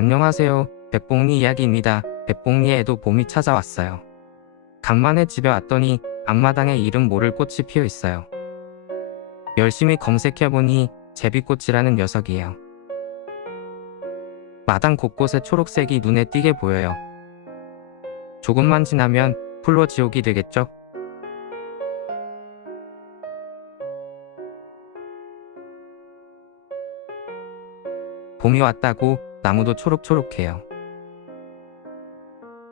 안녕하세요. 백봉리 이야기입니다. 백봉리에도 봄이 찾아왔어요. 간만에 집에 왔더니 앞마당에 이름 모를 꽃이 피어 있어요. 열심히 검색해보니 제비꽃이라는 녀석이에요. 마당 곳곳에 초록색이 눈에 띄게 보여요. 조금만 지나면 풀로 지옥이 되겠죠? 봄이 왔다고 나무도 초록초록해요.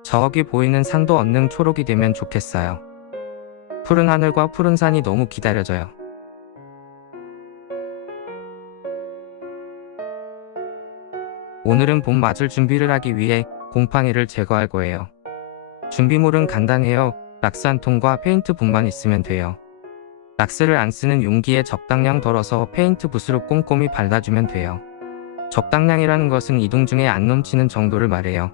저기 보이는 산도 얼른 초록이 되면 좋겠어요. 푸른 하늘과 푸른 산이 너무 기다려져요. 오늘은 봄 맞을 준비를 하기 위해 곰팡이를 제거할 거예요. 준비물은 간단해요. 락스 한 통과 페인트 붓만 있으면 돼요. 락스를 안 쓰는 용기에 적당량 덜어서 페인트 붓으로 꼼꼼히 발라주면 돼요. 적당량이라는 것은 이동 중에 안 넘치는 정도를 말해요.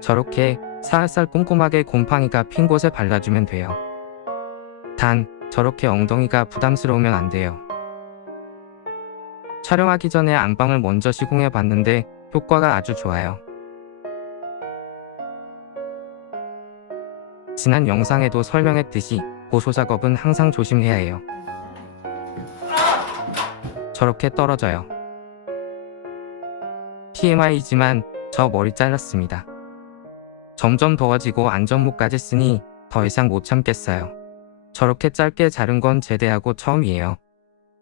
저렇게 살살 꼼꼼하게 곰팡이가 핀 곳에 발라주면 돼요. 단, 저렇게 엉덩이가 부담스러우면 안 돼요. 촬영하기 전에 안방을 먼저 시공해 봤는데 효과가 아주 좋아요. 지난 영상에도 설명했듯이 고소 작업은 항상 조심해야 해요. 저렇게 떨어져요. TMI지만 저 머리 잘랐습니다. 점점 더워지고 안전모까지 쓰니 더 이상 못 참겠어요. 저렇게 짧게 자른 건 제대하고 처음이에요.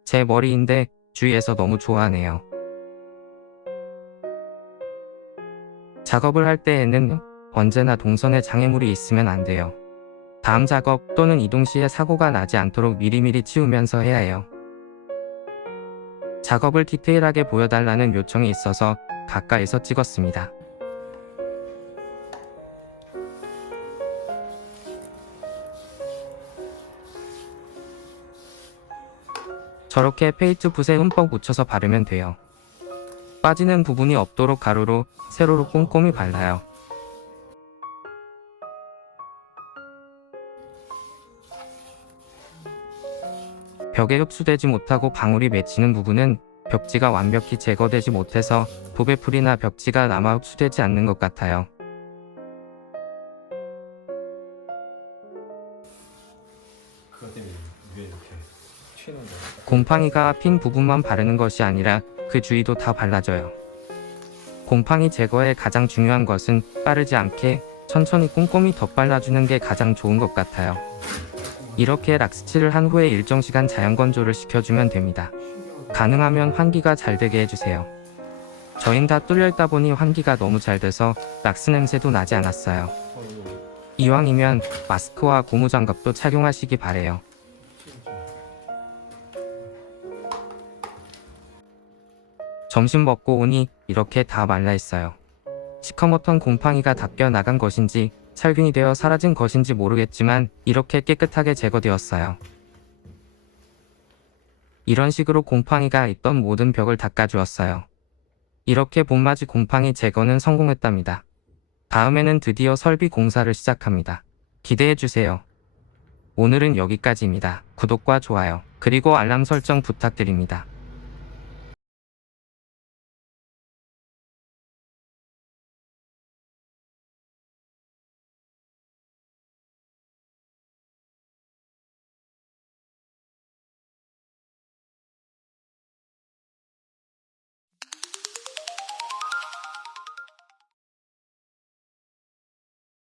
제 머리인데 주위에서 너무 좋아하네요. 작업을 할 때에는 언제나 동선에 장애물이 있으면 안 돼요. 다음 작업 또는 이동 시에 사고가 나지 않도록 미리미리 치우면서 해야 해요. 작업을 디테일하게 보여달라는 요청이 있어서 가까이서 찍었습니다. 저렇게 페인트 붓에 흠뻑 묻혀서 바르면 돼요. 빠지는 부분이 없도록 가루로 세로로 꼼꼼히 발라요. 벽에 흡수되지 못하고 방울이 맺히는 부분은 벽지가 완벽히 제거되지 못해서 도배풀이나 벽지가 남아 흡수되지 않는 것 같아요. 곰팡이가 핀 부분만 바르는 것이 아니라 그 주위도 다 발라줘요. 곰팡이 제거에 가장 중요한 것은 빠르지 않게 천천히 꼼꼼히 덧발라주는 게 가장 좋은 것 같아요. 이렇게 락스칠을 한 후에 일정 시간 자연 건조를 시켜주면 됩니다. 가능하면 환기가 잘 되게 해주세요. 저흰 다 뚫려 있다 보니 환기가 너무 잘 돼서 락스 냄새도 나지 않았어요. 이왕이면 마스크와 고무장갑도 착용하시기 바래요. 점심 먹고 오니 이렇게 다 말라 있어요. 시커멓던 곰팡이가 닦여 나간 것인지 살균이 되어 사라진 것인지 모르겠지만 이렇게 깨끗하게 제거되었어요. 이런 식으로 곰팡이가 있던 모든 벽을 닦아주었어요. 이렇게 봄맞이 곰팡이 제거는 성공했답니다. 다음에는 드디어 설비 공사를 시작합니다. 기대해주세요. 오늘은 여기까지입니다. 구독과 좋아요, 그리고 알람 설정 부탁드립니다.